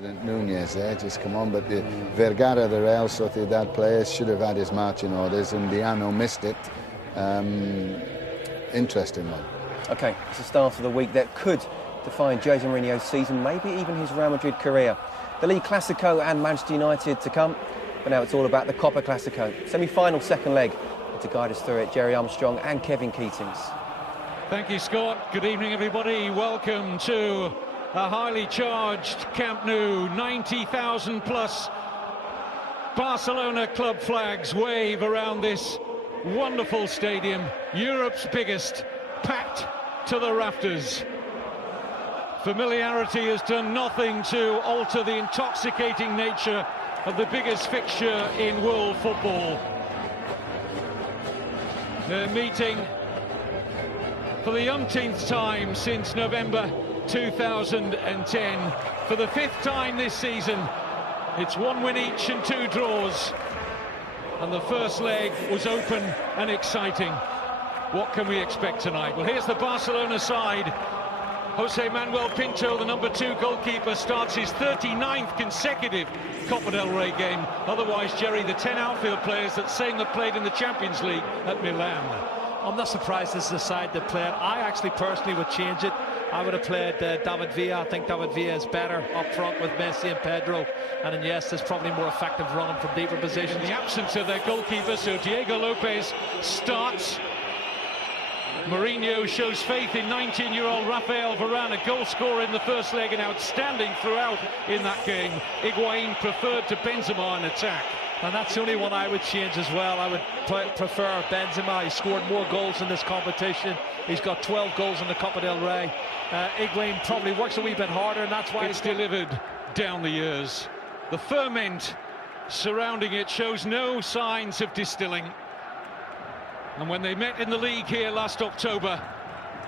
President Nunez there, just come on, but the Vergara, the Real Sociedad player, should have had his marching orders, and Diano missed it. Interesting one. OK, it's the start of the week that could define Jose Mourinho's season, maybe even his Real Madrid career. The League Clasico and Manchester United to come, but now it's all about the Copa Clasico. Semi-final second leg. To guide us through it, Jerry Armstrong and Kevin Keatings. Thank you, Scott. Good evening, everybody. Welcome to a highly charged Camp Nou. 90,000 plus Barcelona club flags wave around this wonderful stadium, Europe's biggest, packed to the rafters. Familiarity has done nothing to alter the intoxicating nature of the biggest fixture in world football. They're meeting for the umpteenth time since November 2010. For the fifth time this season, it's 1 win each and 2 draws. And the first leg was open and exciting. What can we expect tonight? Well, here's the Barcelona side. Jose Manuel Pinto, the number 2 goalkeeper, starts his 39th consecutive Copa del Rey game. Otherwise, Jerry, the 10 outfield players that same that played in the Champions League at Milan. I'm not surprised this is the side that played. I actually personally would change it. I would have played David Villa. I think David Villa is better up front with Messi and Pedro. And then, yes, there's probably more effective running from deeper positions. In the absence of their goalkeeper, so Diego Lopez starts. Mourinho shows faith in 19-year-old Rafael Varane, a goal scorer in the first leg and outstanding throughout in that game. Higuain preferred to Benzema in attack. And that's the only one I would change as well. I would prefer Benzema. He scored more goals in this competition. He's got 12 goals in the Copa del Rey. Higuain probably works a wee bit harder, and that's why it's delivered down the years. The ferment surrounding it shows no signs of distilling. And when they met in the league here last October,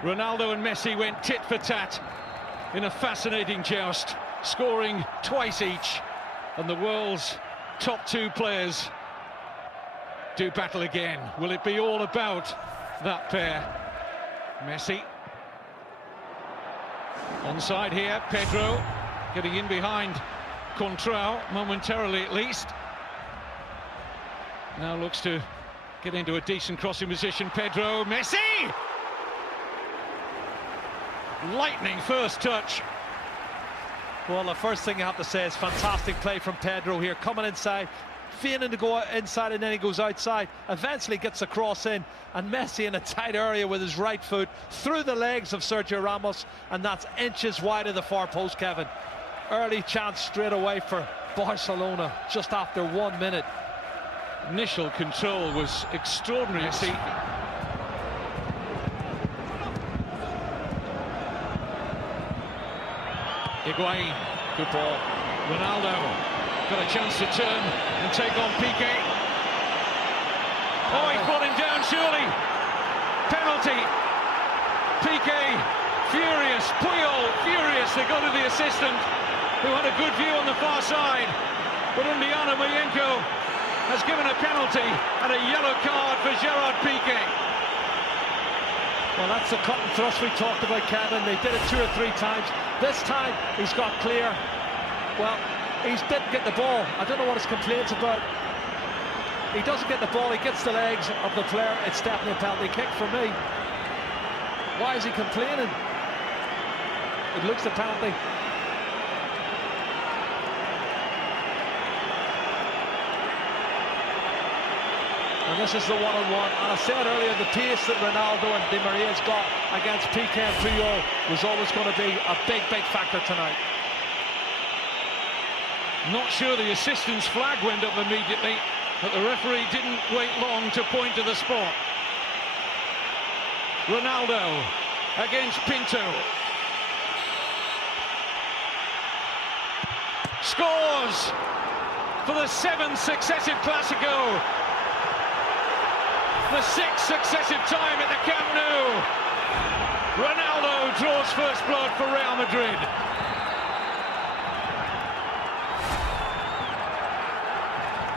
Ronaldo and Messi went tit for tat in a fascinating joust, scoring twice each. And the world's top 2 players do battle again. Will it be all about that pair? Messi. Onside here, Pedro getting in behind Contrao, momentarily at least. Now looks to get into a decent crossing position. Pedro, Messi! Lightning first touch. Well, the first thing you have to say is fantastic play from Pedro here, coming inside, feigning to go inside, and then he goes outside, eventually gets a cross in, and Messi in a tight area with his right foot through the legs of Sergio Ramos, and that's inches wide of the far post, Kevin. Early chance straight away for Barcelona just after 1 minute. Initial control was extraordinary. Messi. Higuain, good ball. Ronaldo got a chance to turn and take on Piqué. Oh, he brought him down, surely. Penalty. Piqué, furious. Puyol, furious. They go to the assistant, who had a good view on the far side. But Undiano Mayenko has given a penalty and a yellow card for Gerard Piqué. Well, that's the cut and thrust we talked about, Kevin. They did it 2 or 3 times. This time he's got clear. Well, he didn't get the ball. I don't know what his complaints about. He doesn't get the ball, he gets the legs of the player. It's definitely a penalty kick for me. Why is he complaining? It looks a penalty. And this is the one-on-one. And I said earlier, the pace that Ronaldo and Di Maria's got against Piqué and Puyol was always going to be a big, big factor tonight. Not sure the assistant's flag went up immediately, but the referee didn't wait long to point to the spot. Ronaldo against Pinto. Scores for the 7th successive Clasico. The 6th successive time at the Camp Nou. Ronaldo draws first blood for Real Madrid.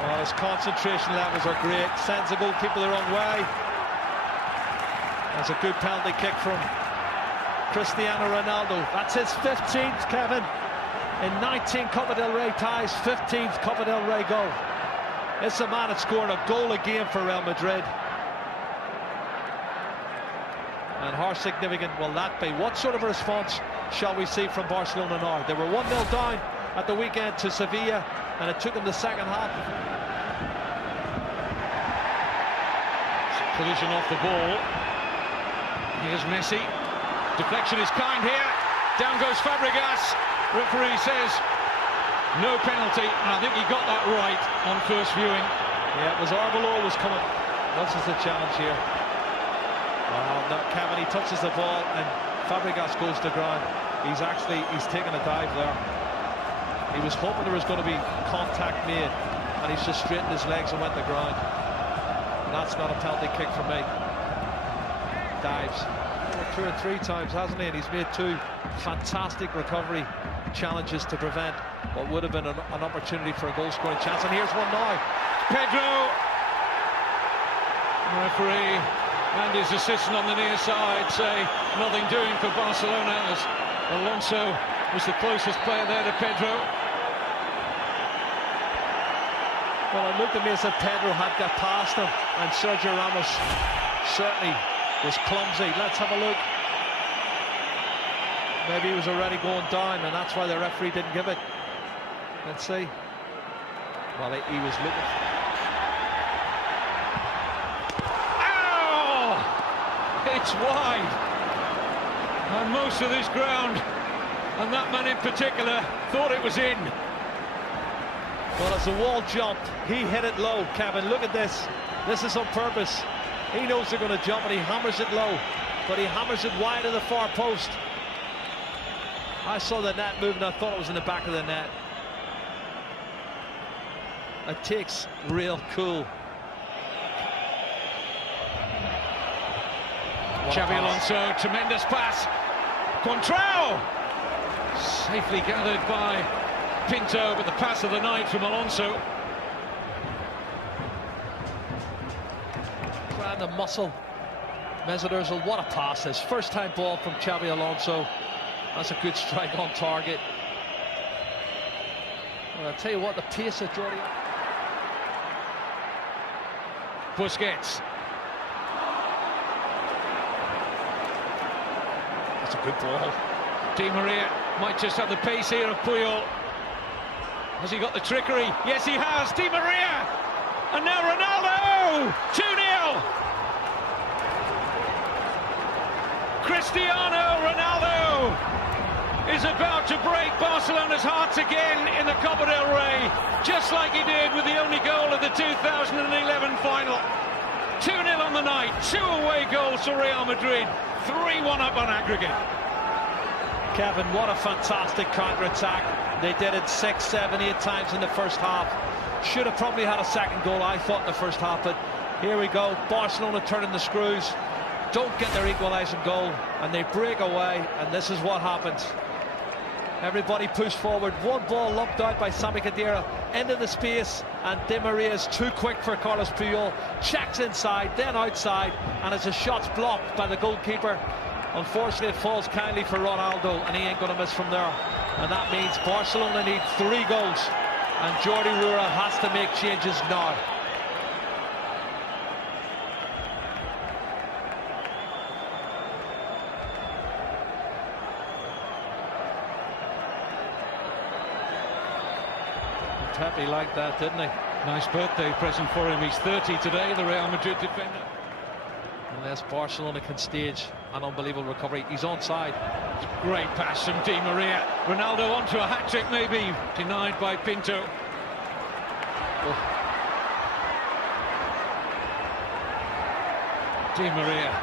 Well, his concentration levels are great. Sends the goalkeeper the wrong way. That's a good penalty kick from Cristiano Ronaldo. That's his 15th, Kevin. in 19 Copa del Rey ties, 15th Copa del Rey goal. It's a man that scored a goal a game for Real Madrid. And how significant will that be? What sort of a response shall we see from Barcelona now? They were 1-0 down at the weekend to Sevilla, and it took them the second half. Collision off the ball. Here's Messi. Deflection is kind here. Down goes Fabregas. Referee says no penalty. And I think he got that right on first viewing. Yeah, it was Arbeloa was coming. This is the challenge here. No, Kevin, he touches the ball and Fabregas goes to ground. He's taken a dive there. He was hoping there was going to be contact made, and he's just straightened his legs and went to ground. And that's not a penalty kick for me. Dives 2 or 3 times, hasn't he? And he's made 2 fantastic recovery challenges to prevent what would have been an opportunity for a goal-scoring chance. And here's one now. Pedro. Referee and his assistant on the near side say nothing doing for Barcelona, as Alonso was the closest player there to Pedro. Well, it looked to me as if Pedro had got past him, and Sergio Ramos certainly was clumsy. Let's have a look. Maybe he was already going down, and that's why the referee didn't give it. Let's see. Well, he was looking. It's wide, and most of this ground, and that man in particular, thought it was in. Well, as the wall jumped, he hit it low, Kevin. Look at this. This is on purpose. He knows they're going to jump, and he hammers it low, but he hammers it wide of the far post. I saw the net moving. I thought it was in the back of the net. It takes real cool. Xabi Alonso, tremendous pass. Contrao! Safely gathered by Pinto, but the pass of the night from Alonso. Trying to muscle Mesut Ozil. What a pass. His first time ball from Xabi Alonso. That's a good strike on target. Well, I'll tell you what, the pace of Jordi. Busquets. That's a good ball. Di Maria might just have the pace here of Puyol. Has he got the trickery? Yes, he has. Di Maria! And now Ronaldo! 2-0! Cristiano Ronaldo is about to break Barcelona's hearts again in the Copa del Rey, just like he did with the only goal of the 2011 final. 2-0 on the night, 2 away goals for Real Madrid, 3-1 up on aggregate. Kevin, what a fantastic counter-attack. They did it 6, 7, 8 times in the first half. Should have probably had a second goal, I thought, in the first half, but here we go. Barcelona turning the screws, don't get their equalising goal, and they break away, and this is what happens. Everybody pushed forward. One ball lumped out by Sami Khedira into the space, and Di Maria is too quick for Carlos Puyol. Checks inside, then outside, and as the shot's blocked by the goalkeeper, unfortunately it falls kindly for Ronaldo, and he ain't going to miss from there. And that means Barcelona need 3 goals, and Jordi Rura has to make changes now. Pepe liked that, didn't he? Nice birthday present for him. He's 30 today, the Real Madrid defender. Unless Barcelona can stage an unbelievable recovery. He's onside. Great pass from Di Maria. Ronaldo onto a hat-trick maybe. Denied by Pinto. Oh. Di Maria.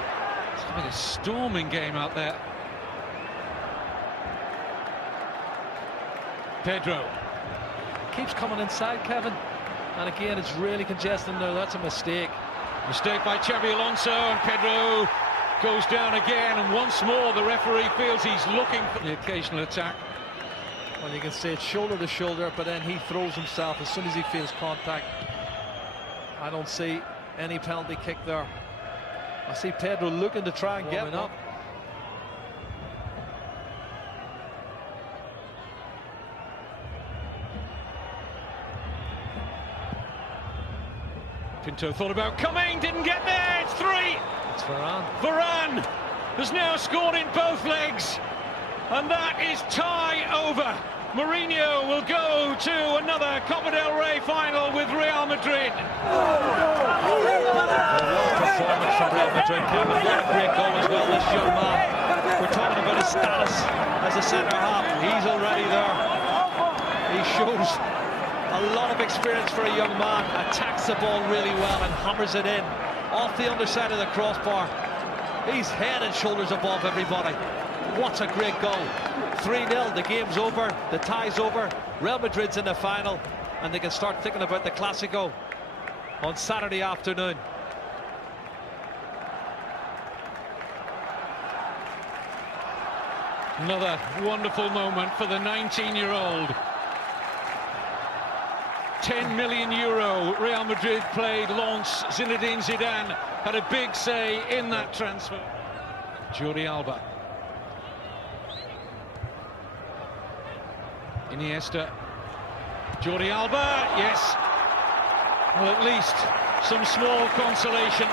It's having a storming game out there. Pedro. Keeps coming inside, Kevin, and again it's really congested there. That's a mistake. Mistake by Xabi Alonso, and Pedro goes down again, and once more the referee feels he's looking for the occasional attack. Well, you can see it's shoulder to shoulder, but then he throws himself as soon as he feels contact. I don't see any penalty kick there. I see Pedro looking to try and get one up. Pinto thought about coming, didn't get there. It's 3. It's Varane. Varane has now scored in both legs, and that is tie over. Mourinho will go to another Copa del Rey final with Real Madrid. Performance from Real Madrid. Kevin, what a great goal as well, this young man. We're talking about his status as a centre half. He's already there. He shows a lot of experience for a young man. Attacks the ball really well and hammers it in off the underside of the crossbar. He's head and shoulders above everybody. What a great goal. 3-0, the game's over, the tie's over. Real Madrid's in the final, and they can start thinking about the Clásico on Saturday afternoon. Another wonderful moment for the 19-year-old. 10 million euro Real Madrid played Lens. Zinedine Zidane had a big say in that transfer. Jordi Alba. Iniesta. Jordi Alba, yes. Well, at least some small consolation.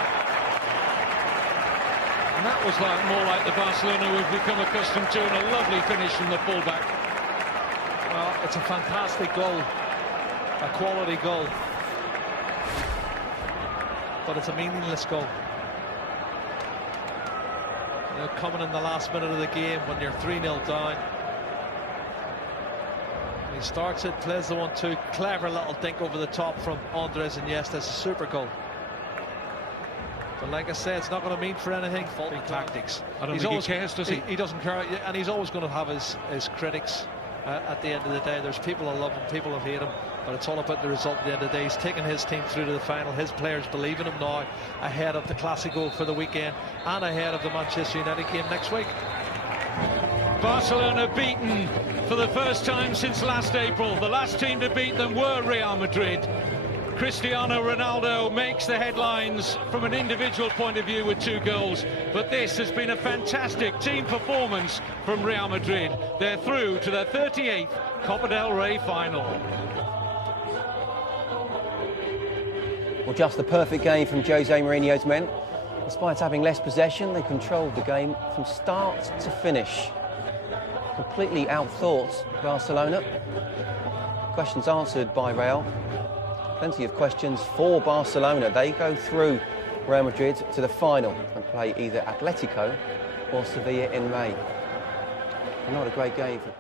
And that was more like the Barcelona we've become accustomed to, and a lovely finish from the fullback. Well, it's a fantastic goal. A quality goal. But it's a meaningless goal. You know, coming in the last minute of the game when you're 3-0 down. He starts it, plays the 1-2, clever little dink over the top from Andres Iniesta. It's a super goal. But like I say, it's not going to mean for anything. Faulty tactics. I don't think he cares, does he? He doesn't care, and he's always going to have his critics at the end of the day. There's people who love him, people who hate him, but it's all about the result at the end of the day. He's taken his team through to the final. His players believe in him now, ahead of the Clásico for the weekend and ahead of the Manchester United game next week. Barcelona beaten for the first time since last April. The last team to beat them were Real Madrid. Cristiano Ronaldo makes the headlines from an individual point of view with 2 goals, but this has been a fantastic team performance from Real Madrid. They're through to the 38th Copa del Rey final. Well, just the perfect game from Jose Mourinho's men. Despite having less possession, they controlled the game from start to finish. Completely outthought Barcelona. Questions answered by Real. Plenty of questions for Barcelona. They go through Real Madrid to the final and play either Atletico or Sevilla in May. Not a great game for